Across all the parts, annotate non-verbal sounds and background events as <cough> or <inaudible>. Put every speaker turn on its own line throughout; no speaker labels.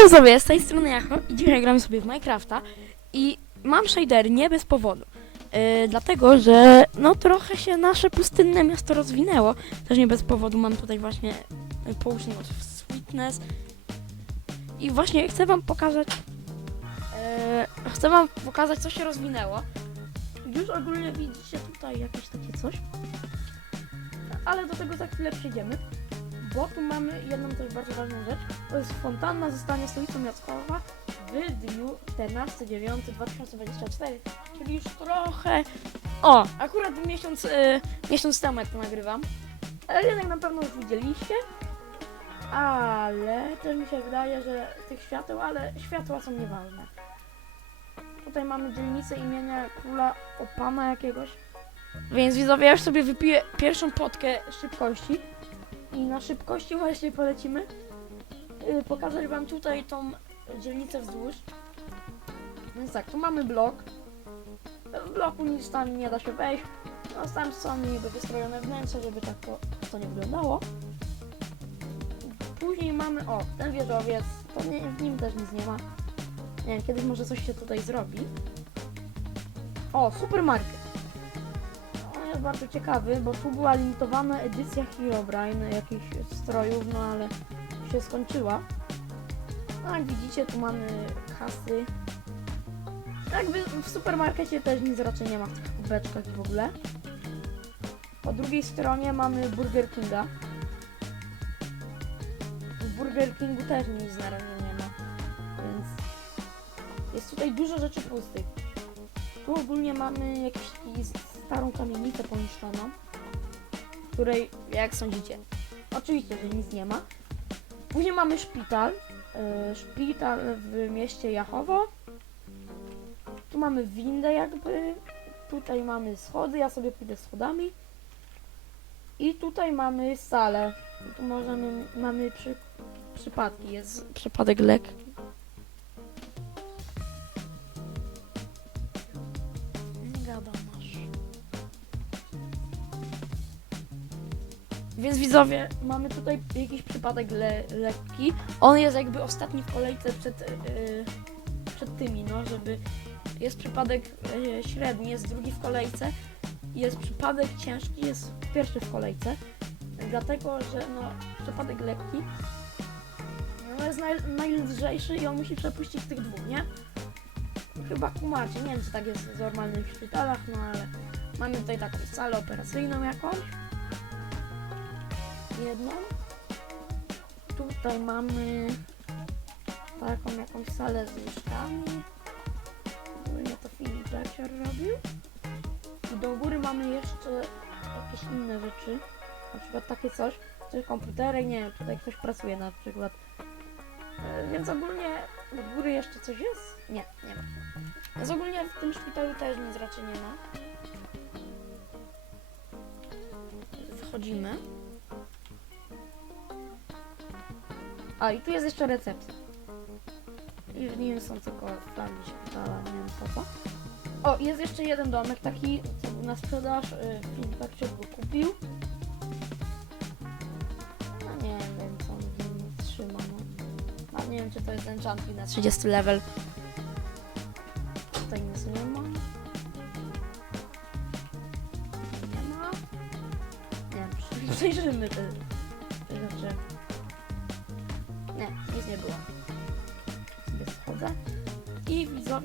Siema sobie, z tej strony Jacho i dzisiaj gramy sobie w Minecrafta i mam shader nie bez powodu. Yy, dlatego, że no trochę się nasze pustynne miasto rozwinęło. Też nie bez powodu mam tutaj właśnie poucznik od Sweetness. I właśnie chcę wam pokazać yy, chcę wam pokazać co się rozwinęło. Już ogólnie widzicie tutaj jakieś takie coś. Ale do tego za chwilę przejdziemy. Bo tu mamy jedną też bardzo ważną rzecz. To jest fontanna zostanie stolicą Jackowa w dniu 14.09.2024, czyli już trochę... O, akurat miesiąc, y, miesiąc temu jak to nagrywam. Ale jednak na pewno już widzieliście. Ale też mi się wydaje, że tych świateł, ale światła są nieważne. Tutaj mamy dzielnicę imienia króla Opana jakiegoś. Więc widzowie, ja już sobie wypiję pierwszą potkę szybkości. I na szybkości właśnie polecimy yy, pokazać wam tutaj tą dzielnicę wzdłuż. Więc tak, tu mamy blok. W bloku nic tam nie da się wejść. No tam są niby wystrojone wnętrze, żeby tak to, to nie wyglądało. Później mamy, o, ten wieżowiec, to nie, w nim też nic nie ma. Nie wiem, kiedyś może coś się tutaj zrobi. O, supermarket. Jest bardzo ciekawy, bo tu była limitowana edycja Herobrine jakichś strojów, no ale się skończyła. No jak widzicie, tu mamy kasy. Jakby w supermarkecie też nic raczej nie ma w tych kubeczkach w ogóle. Po drugiej stronie mamy Burger Kinga. W Burger Kingu też nic na razie nie ma, więc jest tutaj dużo rzeczy pustych. Tu ogólnie mamy jakąś starą kamienicę poniszczoną, której, jak sądzicie, oczywiście, że nic nie ma. Później mamy szpital, e, szpital w mieście Jachowo. Tu mamy windę jakby, tutaj mamy schody, ja sobie pójdę schodami. I tutaj mamy salę. Tu możemy, mamy przy, przypadki, jest przypadek lekki. Więc widzowie, mamy tutaj jakiś przypadek le lekki. On jest jakby ostatni w kolejce przed, yy, przed tymi, no, żeby... Jest przypadek yy, średni, jest drugi w kolejce. Jest przypadek ciężki, jest pierwszy w kolejce. Dlatego, że no, przypadek lekki no, jest naj, najlżejszy i on musi przepuścić tych dwóch, nie? Chyba kumacie, nie wiem czy tak jest w normalnych szpitalach, no ale mamy tutaj taką salę operacyjną jakąś. Jedną. Tutaj mamy taką jakąś salę z łóżkami. Ogólnie to Filip Blacior robił. I do góry mamy jeszcze jakieś inne rzeczy. Na przykład takie coś, coś komputery, nie wiem, tutaj ktoś pracuje na przykład. E, Więc ogólnie do góry jeszcze coś jest? Nie, nie ma. Więc ogólnie w tym szpitalu też nic raczej nie ma. Wchodzimy. A i tu jest jeszcze recepcja. I w nim są tylko flagi szpitala, nie wiem po co. O, jest jeszcze jeden domek taki, co był na sprzedaż. Yy, Filip Bakcior go kupił. No nie wiem, co on w nim trzyma. No. A nie wiem, czy to jest enchantment na 30 level. Tutaj nic nie ma. Nie ma. Nie wiem, <laughs> przejrzymy te,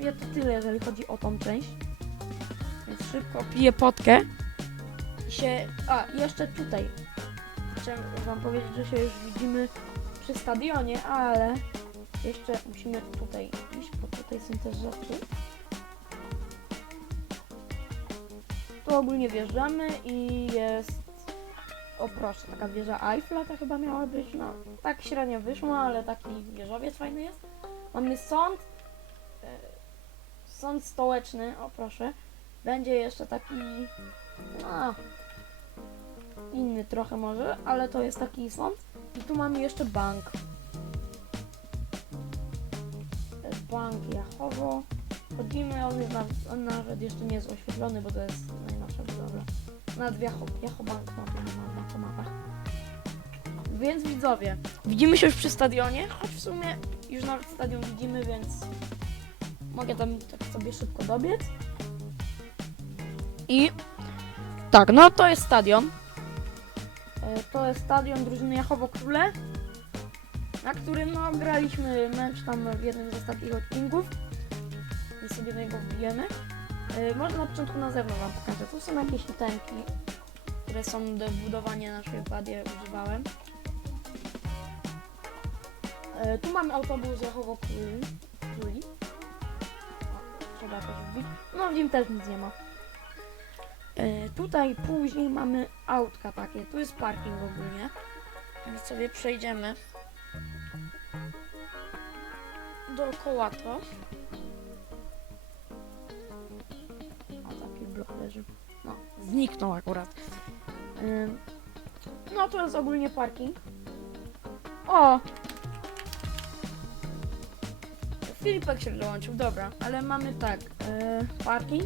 Widzowie, to tyle, jeżeli chodzi o tą część. Więc szybko piję potkę. I się... A, jeszcze tutaj. Chciałem wam powiedzieć, że się już widzimy przy stadionie, ale jeszcze musimy tutaj iść, bo tutaj są też rzeczy. Tu ogólnie wjeżdżamy i jest... O proszę, taka wieża Eiffla to chyba miała być, no tak średnio wyszło, ale taki wieżowiec fajny jest. Mamy sąd, e, sąd stołeczny, o proszę. Będzie jeszcze taki, no, inny trochę może, ale to jest taki sąd. I tu mamy jeszcze bank. To jest bank Jachowo. Chodzimy, on, jest on nawet jeszcze nie jest oświetlony, bo to jest najnowsza budowla. Nad Jacho, Jachobank no, to nie ma na komapach. Więc widzowie, widzimy się już przy stadionie, choć w sumie już nawet stadion widzimy, więc mogę tam sobie szybko dobiec. I tak, no to jest stadion. E, To jest stadion drużyny Jachowo Króle, na którym no, graliśmy mecz tam w jednym z ostatnich odcinków. I sobie do niego wbijemy. E, Może na początku na zewnątrz wam pokażę. Tu są jakieś itemki, które są do budowania naszej badzie używałem. E, Tu mamy autobus Jachowo Króli. Króli. O, Trzeba też wbić. No w nim też nic nie ma. E, Tutaj później mamy autka takie. Tu jest parking ogólnie. Więc sobie przejdziemy dookoła to. O, taki blok leży. No, zniknął akurat. No, to jest ogólnie parking. O! Filipek się dołączył, dobra, ale mamy tak, yy, parking.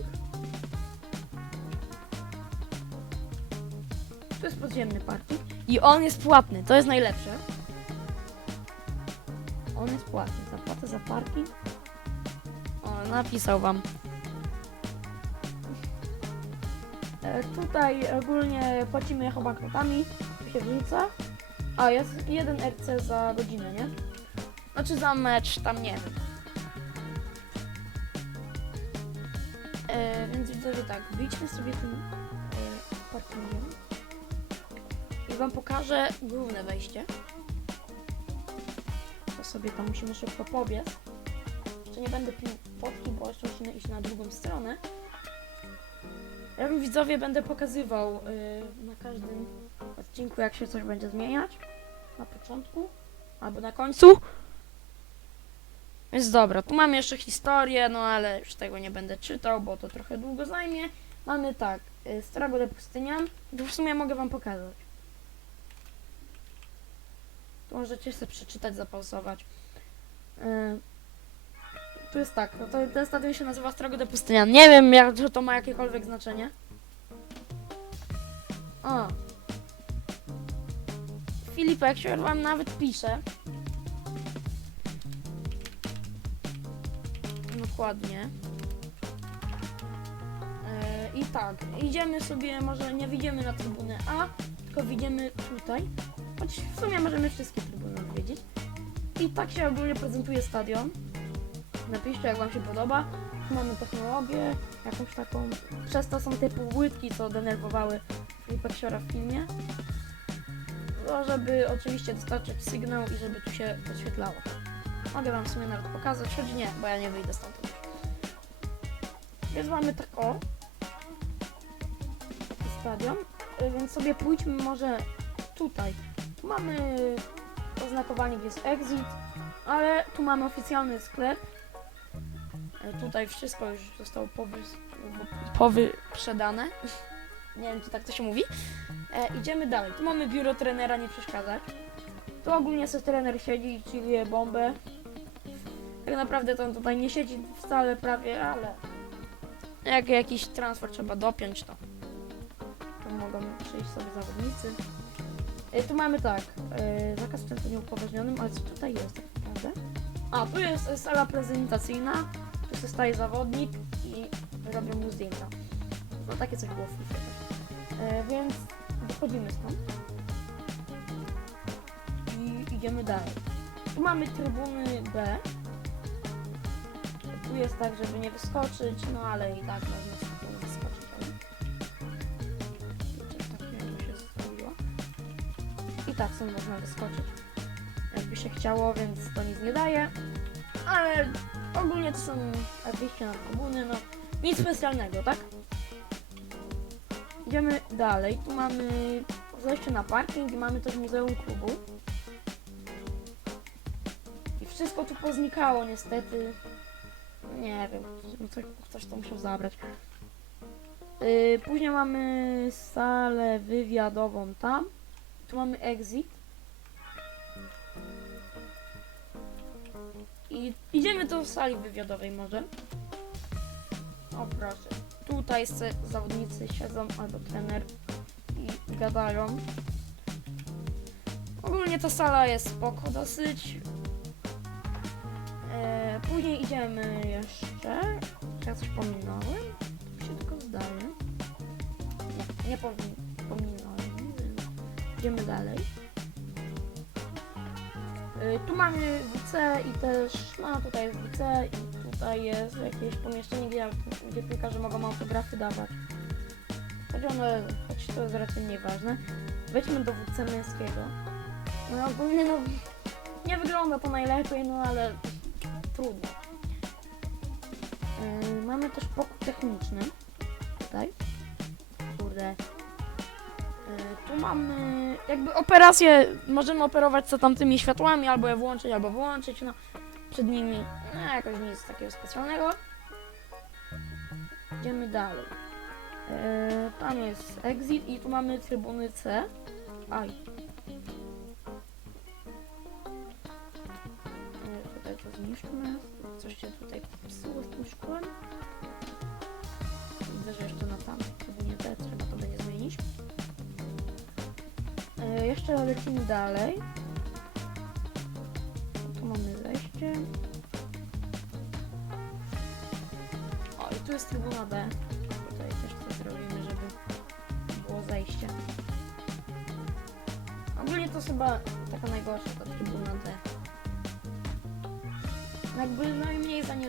To jest podziemny parking i on jest płatny, to jest najlepsze. On jest płatny, zapłatę za parking. O, napisał wam. E, tutaj ogólnie płacimy chyba kwotami, się. A, jest jeden RC za godzinę, nie? Znaczy za mecz, tam nie wiem. E, więc widzę, że tak, wyjdźmy sobie tym e, parkingiem. I wam pokażę główne wejście. To sobie tam musimy szybko pobiec. Jeszcze nie będę pił potki, bo jeszcze musimy iść na drugą stronę. Ja wam widzowie będę pokazywał y, na każdym odcinku, jak się coś będzie zmieniać. Na początku albo na końcu. Więc dobra, tu mamy jeszcze historię, no ale już tego nie będę czytał, bo to trochę długo zajmie. Mamy tak, y, Strago de Pustynian. To w sumie mogę wam pokazać. Tu możecie sobie przeczytać, zapauzować. Y, tu jest tak, no to, ten stadion się nazywa Strago de Pustynian. Nie wiem, jak, czy to ma jakiekolwiek znaczenie. O. Filipek się wam nawet pisze. Dokładnie. E, I tak, idziemy sobie, może nie widzimy na trybunę A, tylko widzimy tutaj. Choć w sumie możemy wszystkie trybuny odwiedzić. I tak się ogólnie prezentuje stadion. Napiszcie jak wam się podoba. Mamy technologię, jakąś taką. Przez to są te półłytki, co denerwowały Filipek Siora w filmie. No, żeby oczywiście dostarczać sygnał i żeby tu się podświetlało. Mogę wam w sumie nawet pokazać, choć nie, bo ja nie wyjdę już. Więc mamy tak o. Stadion. Y, Więc sobie pójdźmy może tutaj. Tu mamy oznakowanie, gdzie jest exit, ale tu mamy oficjalny sklep. E, Tutaj wszystko już zostało powy, powyprzedane. <laughs> Nie wiem, czy tak to się mówi. E, idziemy dalej. Tu mamy biuro trenera, nie przeszkadzać. Tu ogólnie sobie trener siedzi i chilluje bombę. Tak naprawdę to on tutaj nie siedzi wcale prawie, ale jak jakiś transfer trzeba dopiąć, to, to mogą przyjść sobie zawodnicy. E, tu mamy tak, e, zakaz wstępu nieupoważnionym, ale co tutaj jest tak naprawdę? A, tu jest sala prezentacyjna, tu się staje zawodnik i robią mu zdjęcia. No takie coś było w. E, więc wychodzimy stąd. Idziemy dalej. Tu mamy trybuny B. Tu jest tak, żeby nie wyskoczyć, no ale i tak można sobie wyskoczyć. zrobiło. I tak sobie można wyskoczyć. Jakby się chciało, więc to nic nie daje. Ale ogólnie to są wyjścia na trybuny, no nic specjalnego, tak? Idziemy dalej. Tu mamy zejście na parking i mamy też Muzeum Klubu. Wszystko tu poznikało niestety. Nie wiem, no coś, ktoś to musiał zabrać. Yy, później mamy salę wywiadową tam. Tu mamy exit. I idziemy do sali wywiadowej może. O proszę. Tutaj zawodnicy siedzą albo trener i gadają. Ogólnie ta sala jest spoko dosyć. Idziemy jeszcze. Ja coś pominąłem? Mi się tylko zdaje. Nie, nie pominąłem, idziemy dalej. Y, tu mamy WC i też, no tutaj jest WC i tutaj jest jakieś pomieszczenie, gdzie, gdzie piłkarze mogą autografy dawać. Choć one, choć to jest raczej nieważne. Wejdźmy do WC męskiego. No ogólnie no, nie wygląda to najlepiej, no ale Yy, mamy też pokój techniczny. Tutaj. Kurde. Yy, tu mamy jakby operację, możemy operować co tamtymi światłami, albo je włączyć, albo wyłączyć, no przed nimi, no jakoś nic takiego specjalnego. Idziemy dalej. Yy, tam jest exit i tu mamy trybuny C. Aj. Zniszczmy. Coś się tutaj popsuło z tym szkłem. Widzę, że jeszcze na tam trybunie D trzeba to będzie zmienić. Yy, jeszcze lecimy dalej. Tu mamy zejście. O, i tu jest trybuna D. Tutaj też coś zrobimy, żeby było zejście. Ogólnie to chyba taka najgorsza ta trybuna D. Jakby najmniej zanie,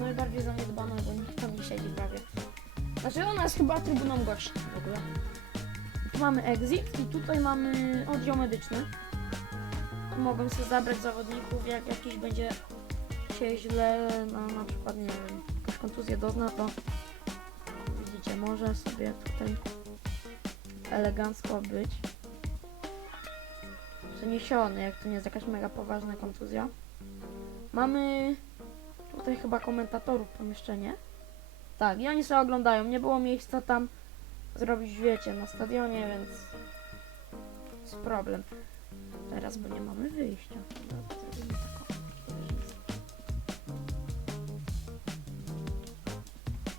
najbardziej zaniedbana, bo nikt tam nie siedzi prawie. Znaczy ona jest chyba trybuną gorsza w ogóle. Tu mamy exit i tutaj mamy oddział medyczny. Mogą sobie zabrać zawodników, jak jakiś będzie się źle, no na przykład, nie wiem, jakąś kontuzję dozna, to widzicie, może sobie tutaj elegancko być przeniesiony, jak to nie jest jakaś mega poważna kontuzja. Mamy tutaj chyba komentatorów pomieszczenie. Tak, i oni sobie oglądają. Nie było miejsca tam zrobić, wiecie, na stadionie, więc jest problem. Teraz, bo nie mamy wyjścia.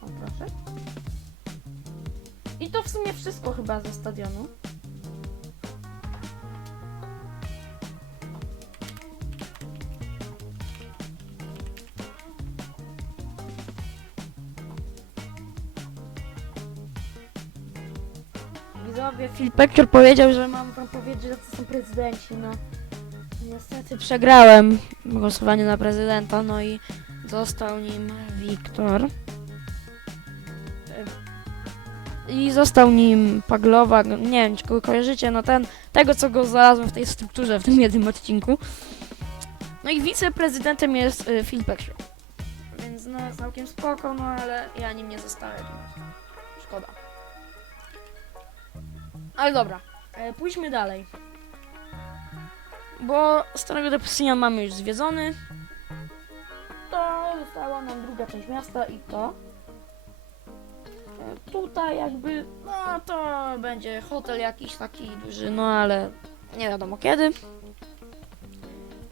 O, proszę. I to w sumie wszystko chyba ze stadionu. Widzowie, Phil Pector powiedział, że mam wam powiedzieć, że to są prezydenci, no. Niestety przegrałem głosowanie na prezydenta, no i został nim Wiktor. I został nim Paglowa, nie wiem czy go kojarzycie, no ten, tego co go znalazłem w tej strukturze w tym jednym odcinku. No i wiceprezydentem jest y, Phil Pector. Więc no całkiem spoko, no ale ja nim nie zostałem. Szkoda. Ale dobra, e, pójdźmy dalej. Bo Starego Depresja mamy już zwiedzony. To została nam druga część miasta i to. E, Tutaj jakby, no to będzie hotel jakiś taki duży, no ale nie wiadomo kiedy.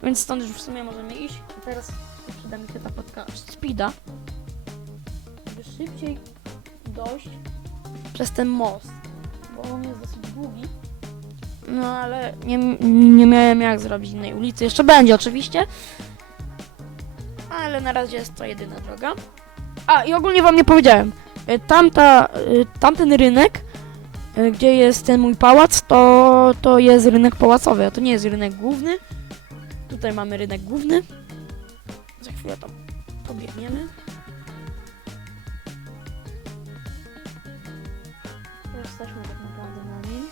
Więc stąd już w sumie możemy iść. I teraz przyda mi się ta podka speeda. Żeby szybciej dojść przez ten most bo on jest dosyć długi. No ale nie, nie miałem jak zrobić innej ulicy. Jeszcze będzie oczywiście. Ale na razie jest to jedyna droga. A i ogólnie wam nie powiedziałem. Y, Tamta, y, tamten rynek, y, gdzie jest ten mój pałac, to, to jest rynek pałacowy, a to nie jest rynek główny. Tutaj mamy rynek główny. Za chwilę tam pobiegniemy. Jesteśmy tak naprawdę na nim.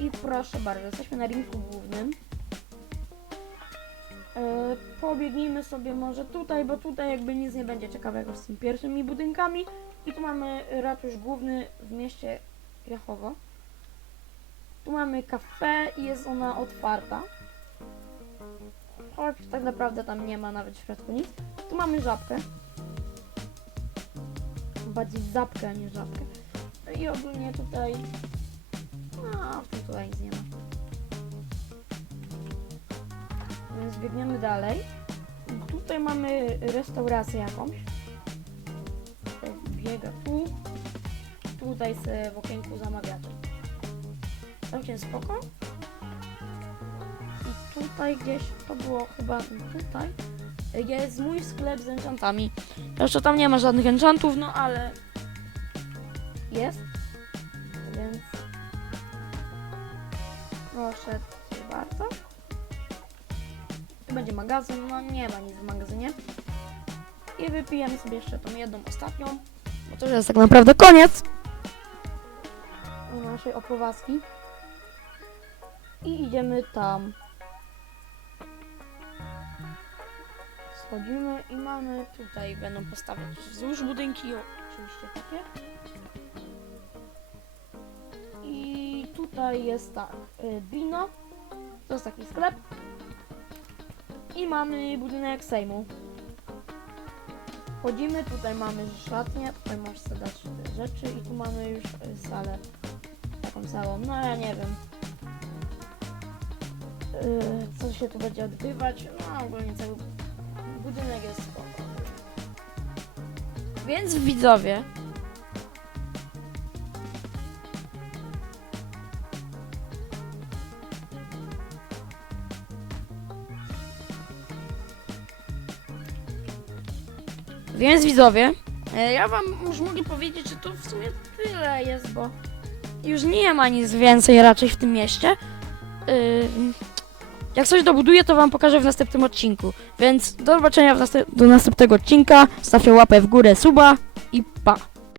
I proszę bardzo, jesteśmy na rynku głównym. E, pobiegnijmy sobie może tutaj, bo tutaj jakby nic nie będzie ciekawego z tymi pierwszymi budynkami. I tu mamy ratusz główny w mieście Jachowo. Tu mamy kafe i jest ona otwarta. Tak naprawdę tam nie ma nawet w środku nic. Tu mamy żabkę. Bardziej zapkę, a nie żabkę. I ogólnie tutaj... No, tutaj nic nie ma. Więc biegniemy dalej. Tutaj mamy restaurację jakąś. To biega tu. Tutaj se w okienku zamawiacie. całkiem spoko. Tutaj gdzieś, to było chyba tutaj, jest mój sklep z enchantami. Jeszcze tam nie ma żadnych enchantów, no ale jest. Więc proszę bardzo. Tu będzie magazyn, no nie ma nic w magazynie. I wypijemy sobie jeszcze tą jedną ostatnią, bo to już jest tak naprawdę koniec naszej oprowadzki. I idziemy tam. Schodzimy i mamy tutaj, będą postawiać wzdłuż budynki, oczywiście takie. I tutaj jest tak, y, Bino, to jest taki sklep. I mamy budynek Sejmu. Wchodzimy, tutaj mamy szatnię, tutaj możesz sobie dać te rzeczy i tu mamy już y, salę taką całą, no ja nie wiem. Yy, co się tu będzie odbywać, no ogólnie cały budynek jest spoko. Więc widzowie, Więc widzowie, e, ja wam już mogę powiedzieć, że to w sumie tyle jest, bo już nie ma nic więcej raczej w tym mieście. Yy, jak coś dobuduję, to wam pokażę w następnym odcinku. Więc do zobaczenia następ- do następnego odcinka. Stawcie łapę w górę, suba i pa.